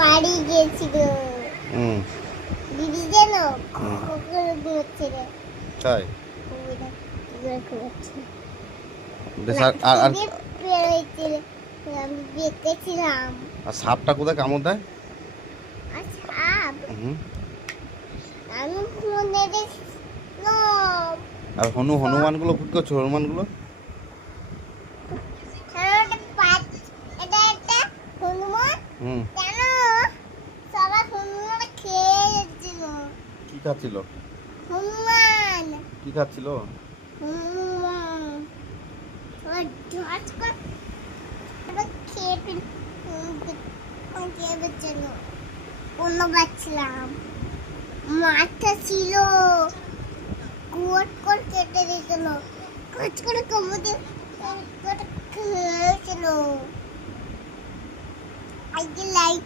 বাড়ি গিয়েছিল হুম দিদি যেন হুম। কুকুর ঘুরছিল তাই ঘুরছিল বেশ, আর বেরোইছিল আমি দেখতেছিলাম আর সাপটা কোথায় কামড় দেয়? আচ্ছা হুম। আমি ফোনে দেখলাম আর হনুমানগুলো কি করছো? হনুমানগুলো এটা একটা হনুমান হুম কেন সবাই হনুমান খেয়ে যাচ্ছিল কি খাচ্ছিল? হনুমান কি খাচ্ছিল? হনুমান ওই ঢাচ করে ওটা খেয়ে খেয়ে বেচছিল অন্য বাচ্ছিলাম মাথা ছিল কোট করে কেটে দিয়েছিল কাজ করে কমতে খেয়েছিল আজকে লাইট